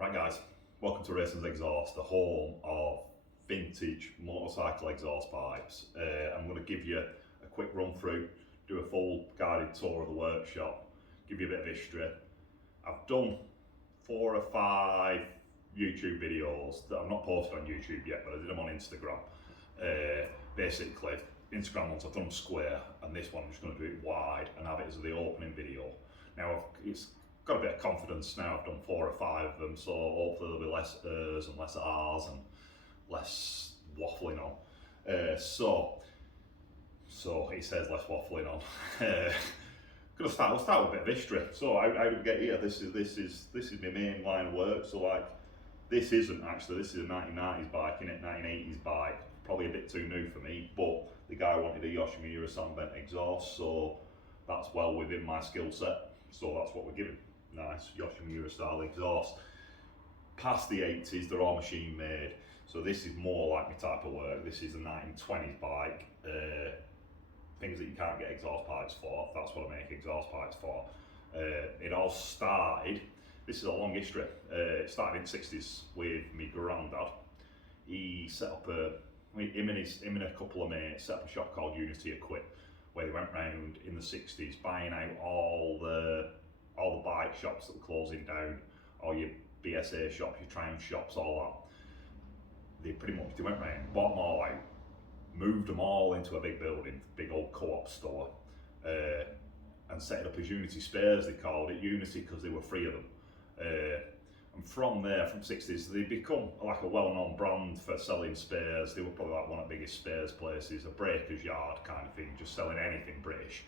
Right guys, welcome to Raysons Exhausts, the home of vintage motorcycle exhaust pipes. I'm going to give you a quick run through, do a full guided tour of the workshop, give you a bit of history. I've done 4 or 5 YouTube videos that I've not posted on YouTube yet, but I did them on Instagram. Basically, Instagram ones I've done them square, and this one I'm just going to do it wide and have it as the opening video. Now it's got a bit of confidence now. I've done 4 or 5 of them, so hopefully there'll be less ers and less r's and less waffling on. So he says less waffling on. We'll start with a bit of history. So I would get here. This is my main line of work. So like, this isn't actually. This is a 1990s bike, innit? 1980s bike. Probably a bit too new for me, but the guy wanted a Yoshimura SandBending exhaust, so that's well within my skill set. So that's what we're giving. Nice Yoshimura Style exhaust. Past the 80s, they're all machine made. So this is more like my type of work. This is a 1920s bike. Things that you can't get exhaust pipes for. That's what I make exhaust pipes for. It all started. This is a long history. It started in the 60s with my granddad. He set up him and a couple of mates set up a shop called Equipe, where they went round in the 60s buying out all the bike shops that were closing down, all your BSA shops, your Triumph shops, all that. They went round, bought them all out, moved them all into a big building, big old co-op store, and set it up as Unity Spares. They called it Unity because there were 3 of them. And from there, from 60s, they become like a well-known brand for selling spares. They were probably like one of the biggest spares places, a breaker's yard kind of thing, just selling anything British.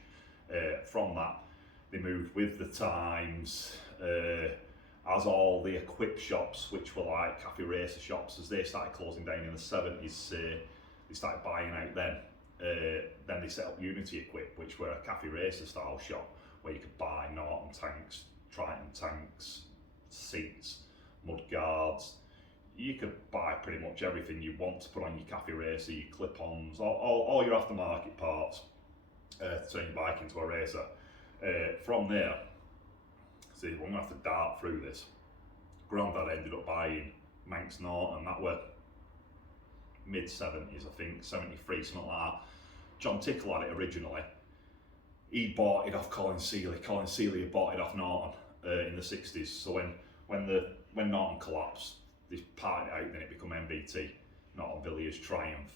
From that, they moved with the times, as all the Equipe shops, which were like cafe racer shops, as they started closing down in the 70s, they started buying out then. Then they set up Unity Equipe, which were a cafe racer style shop, where you could buy Norton tanks, Triton tanks, seats, mud guards. You could buy pretty much everything you want to put on your cafe racer, your clip-ons, all your aftermarket parts to turn your bike into a racer. From there, see, we're going to have to dart through this. Grandad ended up buying Manx Norton, that were mid-70s, I think, 73, something like that. John Tickle had it originally. He bought it off Colin Seeley. Colin Seeley had bought it off Norton in the 60s. So when Norton collapsed, they parted it out, then it became MBT, Norton Villiers Triumph.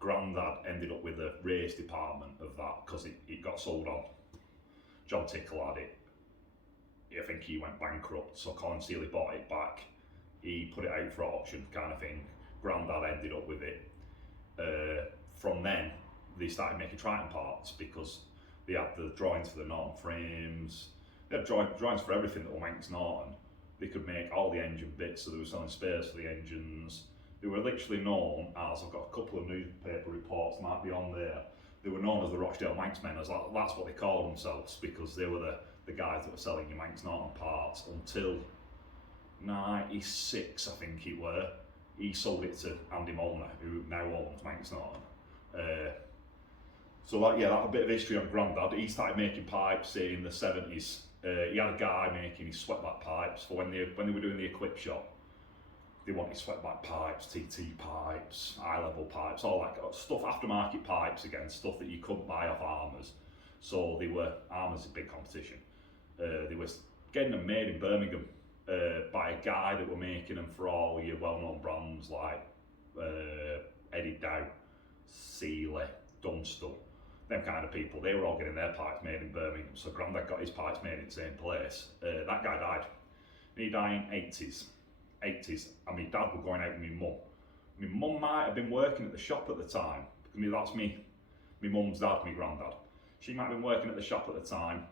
Grandad ended up with the race department of that because it got sold on. John Tickle had it. I think he went bankrupt, so Colin Seeley bought it back. He put it out for auction, kind of thing. Grandad ended up with it. From then, they started making Triton parts because they had the drawings for the Norton frames. They had drawings for everything that were Manx Norton. They could make all the engine bits, so they were selling spares for the engines. They were literally known as, I've got a couple of newspaper reports, might be on there. They were known as the Rochdale Manxmen, as that's what they called themselves, because they were the guys that were selling your Manx Norton parts until 96, I think it were. He sold it to Andy Molnar, who now owns Manx Norton. So that a bit of history on Grandad. He started making pipes in the 70s. He had a guy making his sweatback pipes for when they were doing the Equipe shop. They wanted sweatback pipes, TT pipes, high-level pipes, all that stuff, aftermarket pipes again, stuff that you couldn't buy off Armours. So Armours is a big competition. They were getting them made in Birmingham by a guy that were making them for all your well-known brands like Eddie Dow, Seeley, Dunstall, them kind of people. They were all getting their pipes made in Birmingham. So Grandad got his pipes made in the same place. That guy died. He died in 80s, and my dad were going out with my mum. My mum might have been working at the shop at the time, because that's my mum's dad, my granddad. She might have been working at the shop at the time.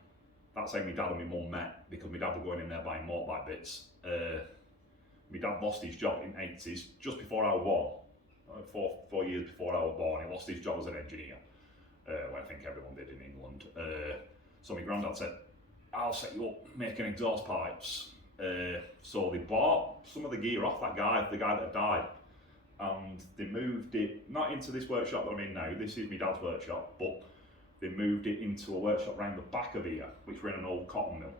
That's how my dad and my mum met, because my dad were going in there buying motorbike bits. My dad lost his job in the 80s, just before I was born. 4 years before I was born, he lost his job as an engineer. Well, I think everyone did in England. So my granddad said, I'll set you up making exhaust pipes. So they bought some of the gear off that guy, the guy that had died, and they moved it, not into this workshop that I'm in now, this is my dad's workshop, but they moved it into a workshop round the back of here, which ran an old cotton mill.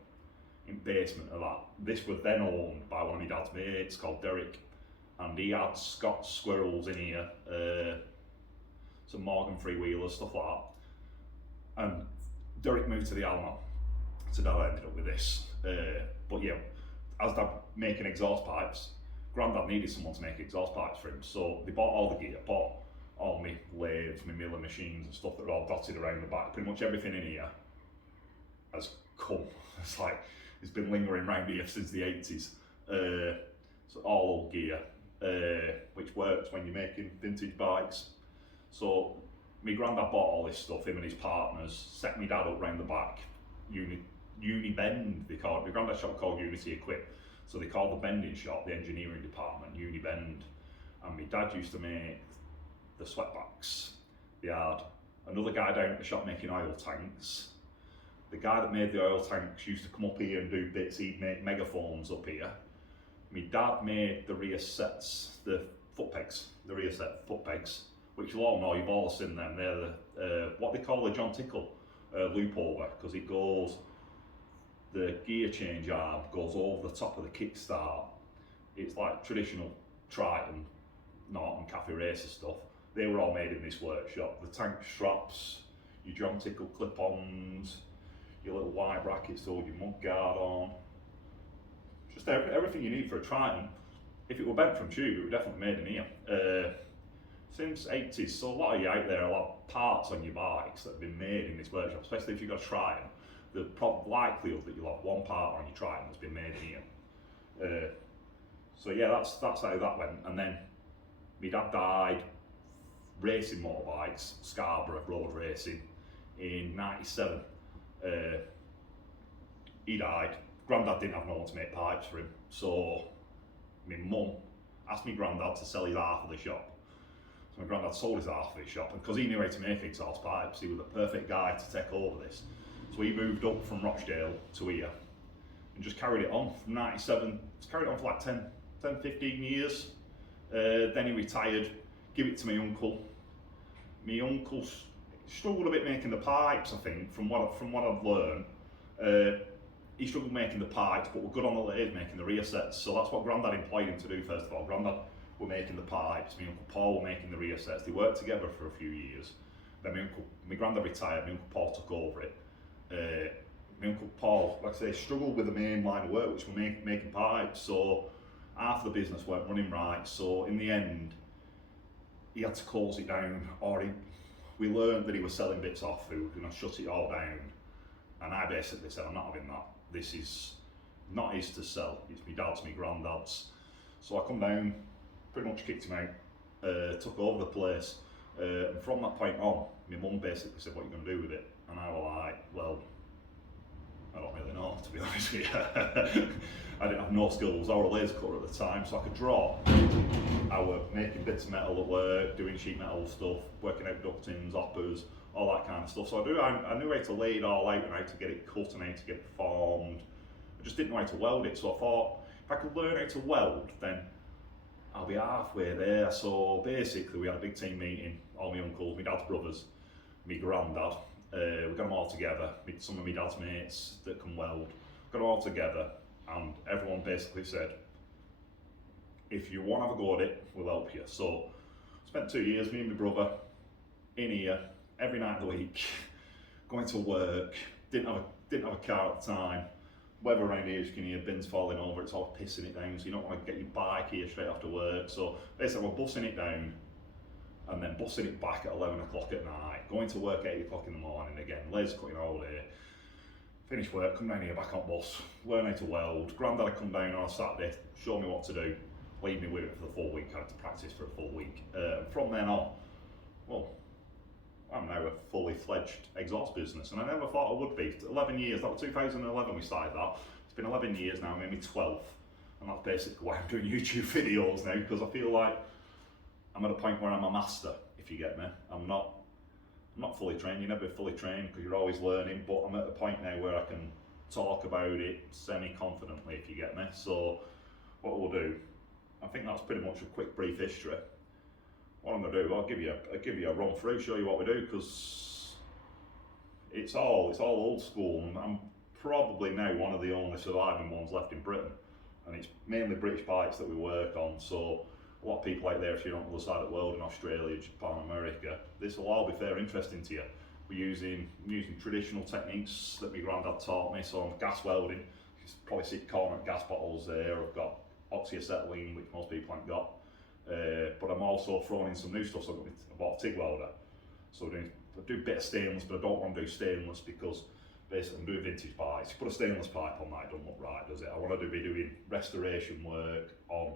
in the basement of that. This was then owned by one of my dad's mates called Derek, and he had Scott squirrels in here, some Morgan freewheelers, stuff like that. And Derek moved to the Alamo, so Dad ended up with this. But yeah, as Dad making exhaust pipes, Grandad needed someone to make exhaust pipes for him, so they bought all the gear, bought all my lathes, my milling machines and stuff that are all dotted around the back. Pretty much everything in here has come. It's like it's been lingering around here since the 80s. So all old gear, which works when you're making vintage bikes. So my granddad bought all this stuff, him and his partners, set me dad up round the back, Unibend, they call it. The Grandads Shop called Equipe. So they called the bending shop, the engineering department, Unibend. And my dad used to make the sweatbacks. They had another guy down at the shop making oil tanks. The guy that made the oil tanks used to come up here and do bits. He'd make megaforms up here. My dad made the rear sets, the foot pegs, the rear set foot pegs, which you'll all know, you've all seen them. They're the, what they call the John Tickle loop over, because it goes, the gear change arm goes over the top of the kickstart. It's like traditional Triton, Norton, Cafe Racer stuff. They were all made in this workshop. The tank straps, your John Tickle clip-ons, your little white brackets to hold your mud guard on. Just everything you need for a Triton. If it were bent from tube, it would definitely made in here. Since 80s, so a lot of you out there, a lot of parts on your bikes that have been made in this workshop, especially if you've got a Triton, the likelihood that you'll have one part on your Triton that's been made in here. So yeah, that's how that went. And then my dad died racing motorbikes, Scarborough road racing, in '97. He died. Grandad didn't have no one to make pipes for him, so my mum asked me granddad to sell his half of the shop. So my granddad sold his half of his shop, and because he knew how to make exhaust pipes, he was the perfect guy to take over this. So he moved up from Rochdale to here and just carried it on from '97. It's carried on for like 10, 15 years. Then he retired, give it to my uncle. My uncle struggled a bit making the pipes, I think, from what I've learned. He struggled making the pipes, but we're good on the lathe making the rear sets. So that's what Grandad employed him to do first of all. Grandad were making the pipes, my Uncle Paul were making the rear sets. They worked together for a few years. Then my Grandad retired, my Uncle Paul took over it. My Uncle Paul, like I say, struggled with the main line of work, which were making pipes. So half of the business weren't running right. So in the end, he had to close it down, or we learned that he was selling bits off who were going to shut it all down. And I basically said, I'm not having that. This is not his to sell. It's my dad's, my granddad's. So I come down, pretty much kicked him out, took over the place. And from that point on, my mum basically said, what are you going to do with it? And I was like, well, I don't really know, to be honest with you. I didn't have no skills. I was a laser cutter at the time, so I could draw. I was making bits of metal at work, doing sheet metal stuff, working out ductings, hoppers, all that kind of stuff. So I knew how to lay it all out and how to get it cut and how to get it formed. I just didn't know how to weld it. So I thought, if I could learn how to weld, then I'll be halfway there. So basically, we had a big team meeting, all my uncles, my dad's brothers, my granddad. We got them all together, some of my dad's mates that can weld, got them all together, and everyone basically said, if you want to have a go at it, we'll help you. So spent 2 years, me and my brother, in here, every night of the week, going to work, didn't have a car at the time. Weather around here, you can hear bins falling over, it's all pissing it down, so you don't want to get your bike here straight after work. So basically we're bussing it down, and then bussing it back at 11 o'clock at night, going to work at 8 o'clock in the morning again, laser cutting all day, finish work, come down here, back on bus, learn how to weld. Grandad would come down on a Saturday, show me what to do, leave me with it for the full week. I had to practice for a full week. From then on, well, I'm now a fully fledged exhaust business, and I never thought I would be. 11 years, that was 2011 we started that. It's been 11 years now, maybe 12, and that's basically why I'm doing YouTube videos now, because I feel like I'm at a point where I'm a master, if you get me. I'm not fully trained. You're never fully trained because you're always learning, but I'm at a point now where I can talk about it semi-confidently, if you get me. So what we'll do, I think that's pretty much a quick brief history. What I'm going to do, I'll give you a run through, show you what we do, because it's all old school, and I'm probably now one of the only surviving ones left in Britain, and it's mainly British bikes that we work on. So a lot of people out there, if you're on the other side of the world in Australia, Japan, America, this will all be fair interesting to you. We're using traditional techniques that my granddad taught me. So I'm gas welding. You can probably see corner gas bottles there. I've got oxyacetylene, which most people haven't got. But I'm also throwing in some new stuff. So I bought a TIG welder. So I do a bit of stainless, but I don't want to do stainless because basically I'm doing vintage bikes. You put a stainless pipe on that, it doesn't look right, does it? I want to be doing restoration work on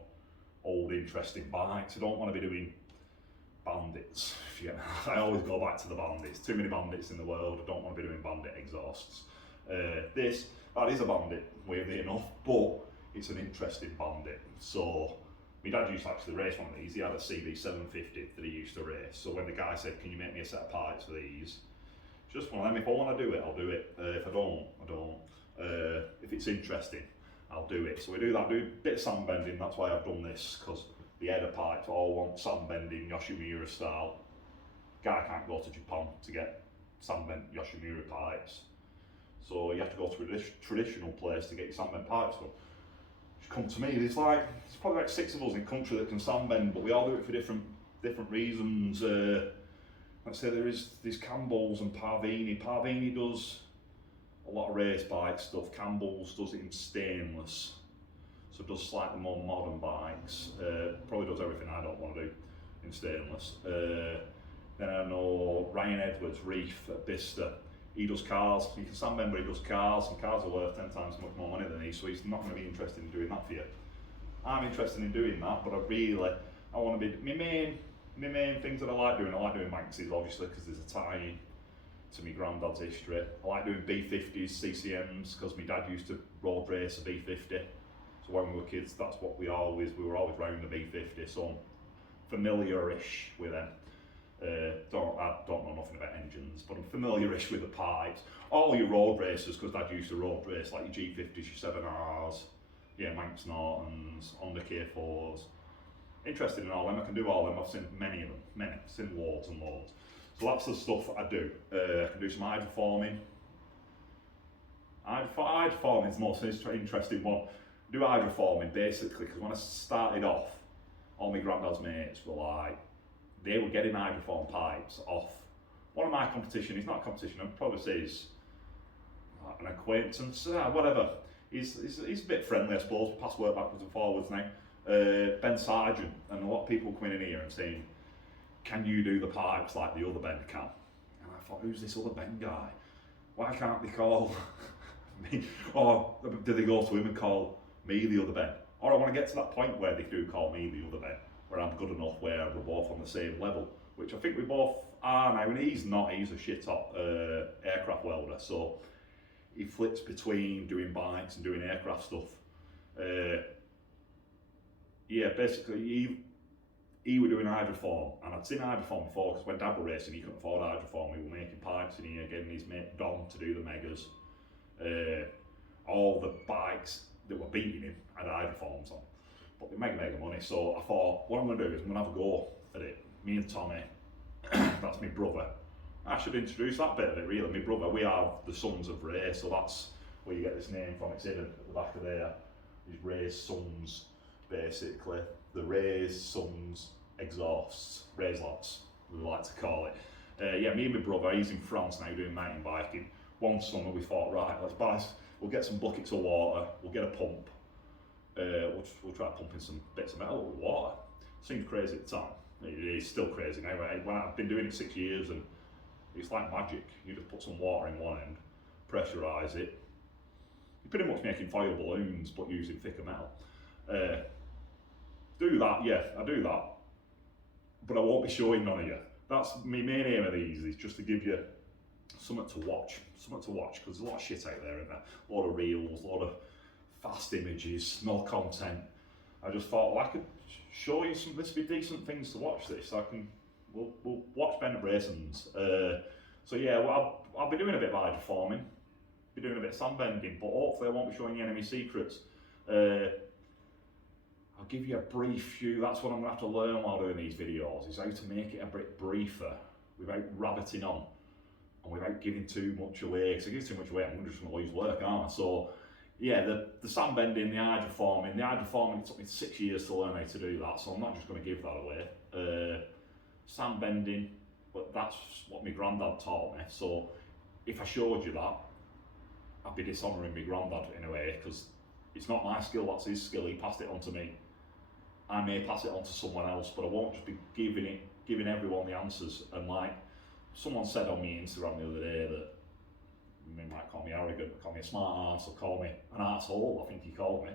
old interesting bikes. I don't want to be doing bandits, if you get me. I always go back to the bandits. Too many bandits in the world. I don't want to be doing bandit exhausts. That is a bandit, weirdly enough, but it's an interesting bandit. So my dad used to actually race one of these. He had a CB 750 that he used to race. So when the guy said, can you make me a set of pipes for these? Just one of them. If I want to do it, I'll do it. If I don't, I don't. If it's interesting, I'll do it. So we do that, do a bit of sand bending. That's why I've done this, because the header pipes all want sand bending, Yoshimura style. Guy can't go to Japan to get sand bent Yoshimura pipes. So you have to go to a traditional place to get your sand bent pipes done. Come to me, there's probably like 6 of us in the country that can sand bend, but we all do it for different reasons. Let's say there's Campbell's and Parvini. Parvini does a lot of race bike stuff. Campbell's does it in stainless, so it does slightly more modern bikes. Probably does everything I don't want to do in stainless. Then I know Ryan Edwards, Reef at Bicester. He does cars. You can sand bend, but he does cars, and cars are worth 10 times much more money than he, so he's not going to be interested in doing that for you. I'm interested in doing that, but I want to be, my main things that I like doing Manxes, obviously, because there's a tie-in to my granddad's history. I like doing B50s, CCMs, because my dad used to road race a B50. So when we were kids, that's what we were always round the B50, so I'm familiar-ish with them. I don't know nothing about engines, but I'm familiar-ish with the pipes. All your road racers, because Dad used to road race, like your G50s, your 7Rs, yeah, Manx Nortons, Honda K4s. Interested in all them, I can do all them. I've seen many of them, I've seen loads and loads. So that's the stuff I do. I can do some hydroforming. Hydroforming is the most interesting one. I do hydroforming basically because when I started off, all my granddad's mates were like, they were getting hydroform pipes off one of my competition. He's not a competition, I'd probably say he's an acquaintance, whatever. He's a bit friendly, I suppose. Pass work backwards and forwards now. Ben Sargent, and a lot of people coming in here and saying, can you do the pipes like the other Ben can? And I thought, who's this other Ben guy? Why can't they call me? Or do they go to him and call me the other Ben? Or I want to get to that point where they do call me the other Ben, where I'm good enough, where we're both on the same level, which I think we both are now. And he's not, he's a shit hot aircraft welder, so he flips between doing bikes and doing aircraft stuff. Yeah, basically he were doing hydroform, and I'd seen hydroform before because when Dad were racing he couldn't afford hydroform. We were making pipes in here, getting his mate Don to do the megas. All the bikes that were beating him had hydroforms on, but they make mega money. So I thought, what I'm going to do is I'm going to have a go at it. Me and Tommy, that's my brother. I should introduce that bit of it really. My brother, we are the Sons of Ray, so that's where you get this name from. It's hidden at the back of there. It's Ray's Sons, basically. The Raysons Exhausts, Ray's lads, we like to call it. Yeah, me and my brother, he's in France now doing mountain biking. One summer we thought, right, we'll get some buckets of water, we'll get a pump. We'll try pumping some bits of metal with water. Seemed crazy at the time. It is still crazy now. When I've been doing it 6 years and it's like magic. You just put some water in one end, pressurise it. You're pretty much making foil balloons but using thicker metal. Do that, yeah, I do that. But I won't be showing none of you. That's my main aim of these, is just to give you something to watch, because there's a lot of shit out there, isn't there? A lot of reels, a lot of fast images, no content. I just thought, well, I could show you some, this would be decent things to watch this. We'll watch Ben at Raysons. So yeah, well, I'll be doing a bit of hydroforming, be doing a bit of sand bending, but hopefully I won't be showing you any secrets. I'll give you a brief view. That's what I'm going to have to learn while doing these videos, is how to make it a bit briefer without rabbiting on. and without giving too much away, because if I give too much away, I'm just going to lose work, aren't I? So yeah, the SandBending, the hydroforming, it took me 6 years to learn how to do that, so I'm not just going to give that away. SandBending, but that's what my granddad taught me, so if I showed you that, I'd be dishonouring my granddad in a way, because it's not my skill, that's his skill, he passed it on to me. I may pass it on to someone else, but I won't just be giving everyone the answers. And like someone said on my Instagram the other day that they might call me arrogant, call me a smart ass, or call me an arsehole, I think he called me.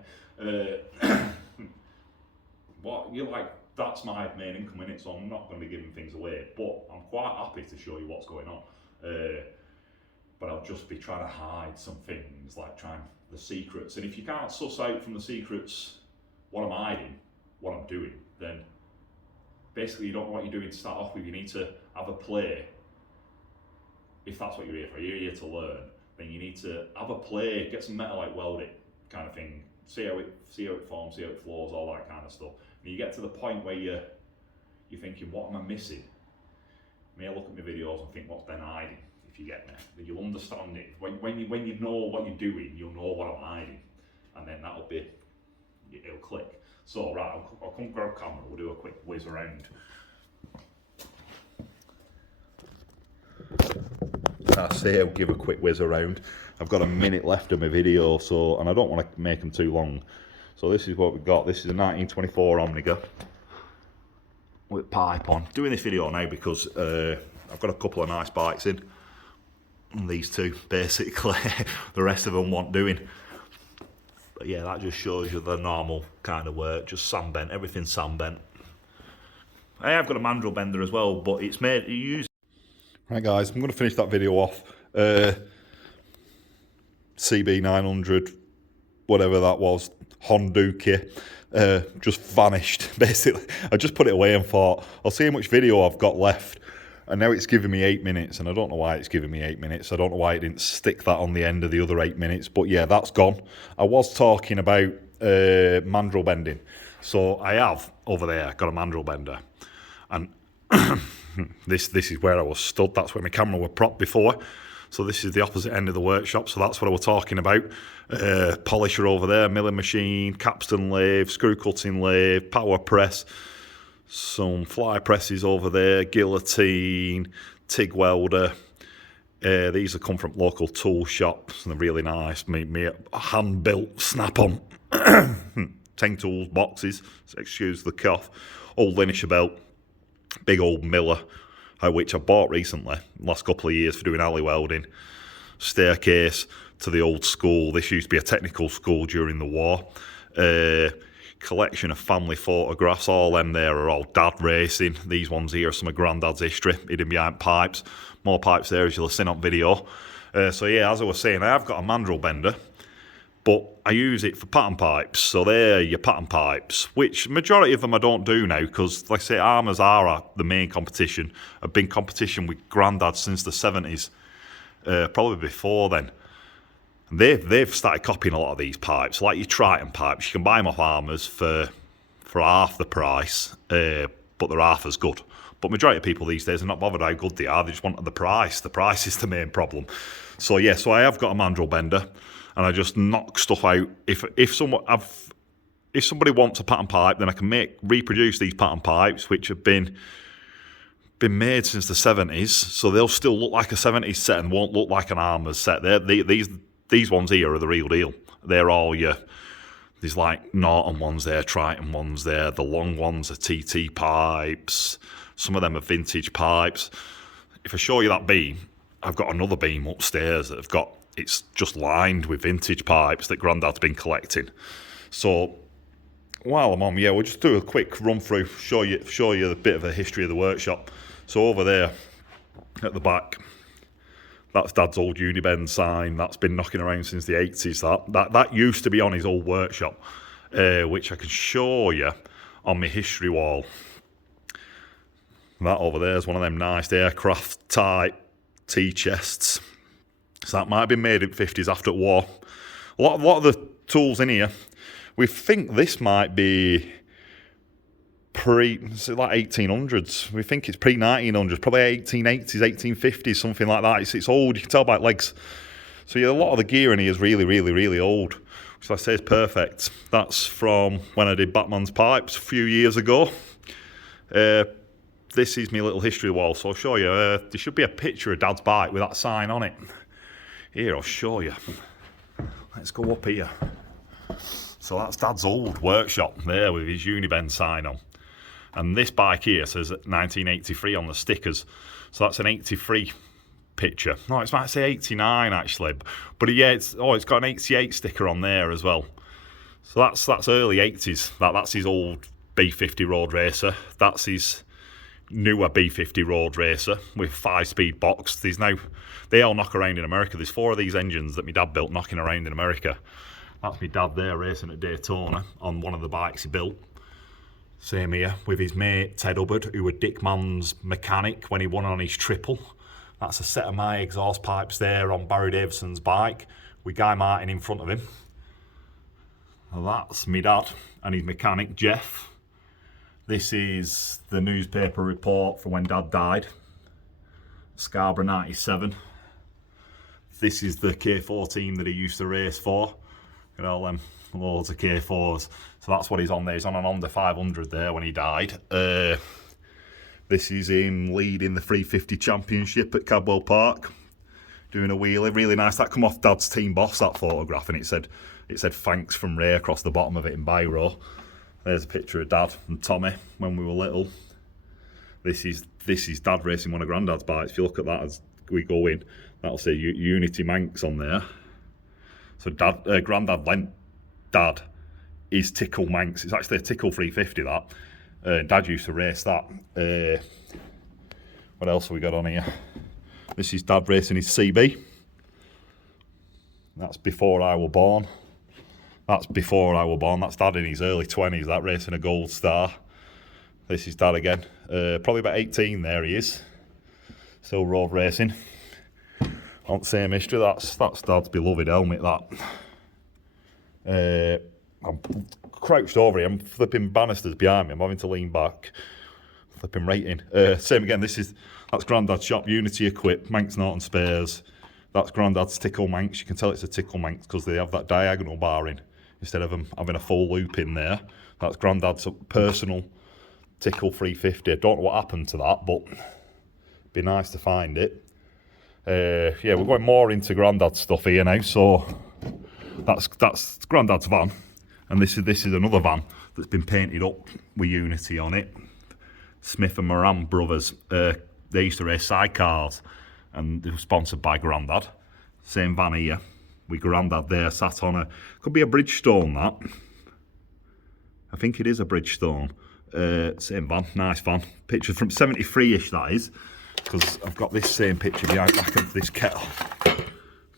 But you're like, that's my main income in it, so I'm not going to be giving things away, but I'm quite happy to show you what's going on. But I'll just be trying to hide some things, like trying the secrets. And if you can't suss out from the secrets what I'm hiding, what I'm doing, then basically you don't know what you're doing to start off with. You need to have a play. If that's what you're here for, you're here to learn, then you need to have a play, get some metal out, weld it, kind of thing. See how it forms, see how it flows, all that kind of stuff. And you get to the point where you're thinking, what am I missing? You may look at my videos and think, what's Ben hiding? If you get me, then you'll understand it. When you know what you're doing, you'll know what I'm hiding, and then it'll click. So right, I'll come grab a camera, we'll do a quick whiz around. I say I'll give a quick whiz around. I've got a minute left of my video, and I don't want to make them too long. So this is what we've got. This is a 1924 Omega with pipe on. Doing this video now because I've got a couple of nice bikes in. And these two, basically. The rest of them want doing. But yeah, that just shows you the normal kind of work, just sand bent, everything sand bent. I have got a mandrel bender as well, but it's made, you use... Right guys, I'm going to finish that video off. CB900, whatever that was, Honduki, just vanished, basically. I just put it away and thought, I'll see how much video I've got left. And now it's giving me 8 minutes, and I don't know why it's giving me 8 minutes. I don't know why it didn't stick that on the end of the other 8 minutes, but yeah, that's gone. I was talking about mandrel bending. So I have, over there, got a mandrel bender. And this is where I was stood. That's where my camera was propped before. So this is the opposite end of the workshop, so that's what I was talking about. Polisher over there, milling machine, capstan lathe, screw cutting lathe, power press. Some fly presses over there, guillotine, TIG welder. These have come from local tool shops, and they're really nice. Me hand-built snap-on. 10 tools, boxes, so excuse the cough. Old linisher belt, big old miller, which I bought recently, last couple of years for doing alley welding. Staircase to the old school. This used to be a technical school during the war. Collection of family photographs. All them there are all dad racing. These ones here are some of Grandad's history, hidden behind pipes. More pipes there, as you'll have seen on video. So yeah, as I was saying, I have got a mandrel bender, but I use it for pattern pipes. So they're your pattern pipes, which majority of them I don't do now, because like I say, Armours are the main competition. I've been competition with Grandad since the 70s, probably before then. They've started copying a lot of these pipes, like your Triton pipes. You can buy them off Armours for half the price, but they're half as good. But majority of people these days are not bothered how good they are. They just want the price. The price is the main problem. So yeah, so I have got a mandrel bender, and I just knock stuff out. If somebody wants a pattern pipe, then I can reproduce these pattern pipes, which have been made since the 70s. So they'll still look like a 70s set and won't look like an Armours set. These ones here are the real deal. They're all there's like Norton ones there, Triton ones there. The long ones are TT pipes. Some of them are vintage pipes. If I show you that beam, I've got another beam upstairs that it's just lined with vintage pipes that Grandad's been collecting. So while I'm on, yeah, we'll just do a quick run through, show you a bit of a history of the workshop. So over there at the back, that's Dad's old Unibend sign. That's been knocking around since the 80s. That used to be on his old workshop, which I can show you on my history wall. That over there is one of them nice aircraft type T-chests. So that might have been made in the 50s after the war. A lot of the tools in here, we think this might be it's like 1800s. We think it's pre-1900s, probably 1880s, 1850s, something like that. It's old. You can tell by legs. So yeah, a lot of the gear in here is really, really, really old, which I say is perfect. That's from when I did Batman's pipes a few years ago. This is my little history wall, so I'll show you. There should be a picture of Dad's bike with that sign on it. Here, I'll show you. Let's go up here. So that's Dad's old workshop there with his Unibend sign on. And this bike here says 1983 on the stickers. So that's an 83 picture. No, it might say 89 actually. But yeah, it's got an 88 sticker on there as well. So that's early 80s. That's his old B50 road racer. That's his newer B50 road racer with 5-speed box. They all knock around in America. There's 4 of these engines that my dad built knocking around in America. That's my dad there racing at Daytona on one of the bikes he built. Same here with his mate Ted Hubbard, who was Dick Mann's mechanic when he won on his triple. That's a set of my exhaust pipes there on Barry Davison's bike with Guy Martin in front of him. And that's my dad and his mechanic Jeff. This is the newspaper report for when Dad died. Scarborough 97. This is the K4 team that he used to race for. Look at all them loads of K4s. So that's what he's on there. He's on an Honda 500 there when he died. This is him leading the 350 championship at Cadwell Park. Doing a wheelie. Really nice. That come off Dad's Team Boss, that photograph, and it said thanks from Ray across the bottom of it in biro. There's a picture of Dad and Tommy when we were little. This is Dad racing one of Grandad's bikes. If you look at that as we go in, that'll say Unity Manx on there. So Grandad lent Dad his Tickle Manx. It's actually a Tickle 350 that. Dad used to race that. What else have we got on here? This is Dad racing his CB. That's before I were born. That's Dad in his early 20s, that racing a Gold Star. This is Dad again. Probably about 18 there he is. Still road racing. On the same history, that's Dad's beloved helmet, that. I'm crouched over here, I'm flipping banisters behind me, I'm having to lean back. Flipping right in. Same again, that's Grandads Shop, Unity Equipe, Manx Norton spares. That's Grandad's Tickle Manx. You can tell it's a Tickle Manx because they have that diagonal bar in instead of them having a full loop in there. That's Grandad's personal Tickle 350. I don't know what happened to that, but it'd be nice to find it. Yeah, we're going more into Grandad's stuff here now. So that's Grandad's van, and this is another van that's been painted up with Unity on it. Smith and Moran brothers. They used to race sidecars, and they were sponsored by Grandad. Same van here, with Grandad there sat on could be a Bridgestone, that. I think it is a Bridgestone. Same van, nice van. Picture from 73-ish, that is, because I've got this same picture behind back of this kettle.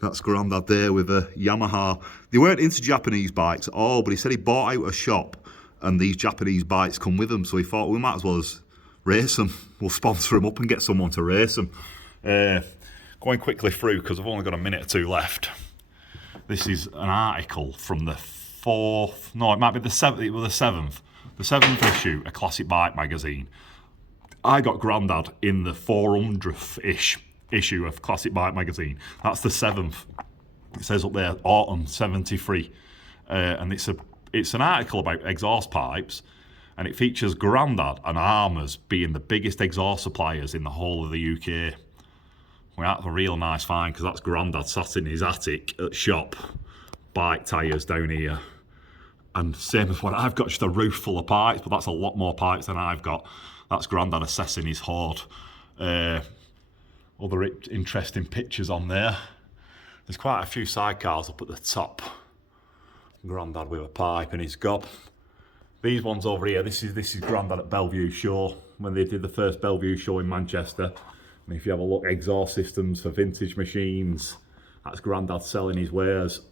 That's Grandad there with a Yamaha. They weren't into Japanese bikes at all, but he said he bought out a shop and these Japanese bikes come with them, so he thought we might as well as race them. We'll sponsor them up and get someone to race them. Going quickly through because I've only got a minute or two left. This is an article from the 4th, no, it might be the 7th, it was the 7th. The 7th issue, a Classic Bike magazine. I got Grandad in the 400th-ish issue of Classic Bike magazine. That's the 7th. It says up there, autumn 73. And it's an article about exhaust pipes, and it features Grandad and Armours being the biggest exhaust suppliers in the whole of the UK. Well, that's a real nice find because that's Grandad sat in his attic at shop, bike tyres down here. And same as what I've got, just a roof full of pipes, but that's a lot more pipes than I've got. That's Grandad assessing his hoard. Other interesting pictures on there. There's quite a few sidecars up at the top. Grandad with a pipe in his gob. These ones over here, this is Grandad at Bellevue Show, when they did the first Bellevue Show in Manchester. And if you have a look, exhaust systems for vintage machines, that's Grandad selling his wares.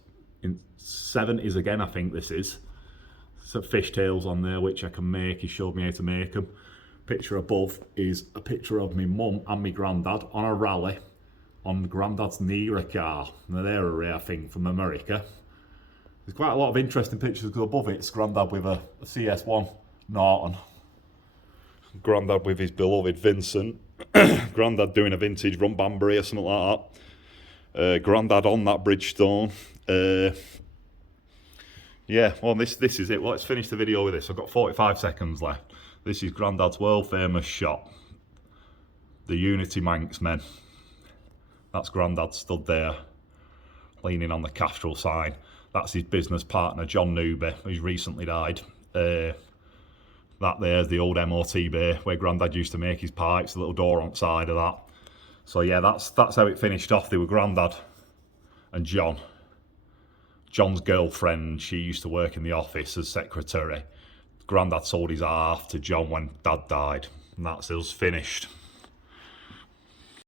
In 70s again, I think this is. Some fishtails on there, which I can make. He showed me how to make them. Picture above is a picture of my mum and my Grandad on a rally on Grandad's Nera car. Now they're a rare thing from America. There's quite a lot of interesting pictures because above it's Grandad with a CS1 Norton. Grandad with his beloved Vincent. Grandad doing a vintage run Banbury or something like that. Grandad on that Bridgestone. Yeah, well, this is it. Let's finish the video with this. I've got 45 seconds left. This is Grandad's world famous shop, the Unity Manx Men. That's Grandad stood there, leaning on the Castrol sign. That's his business partner, John Newby, who's recently died. That there's the old MOT bay where Grandad used to make his pipes, the little door on the side of that. So yeah, that's how it finished off. They were Grandad and John. John's girlfriend, she used to work in the office as secretary. Grandad sold his half to John when Dad died, and that's us finished.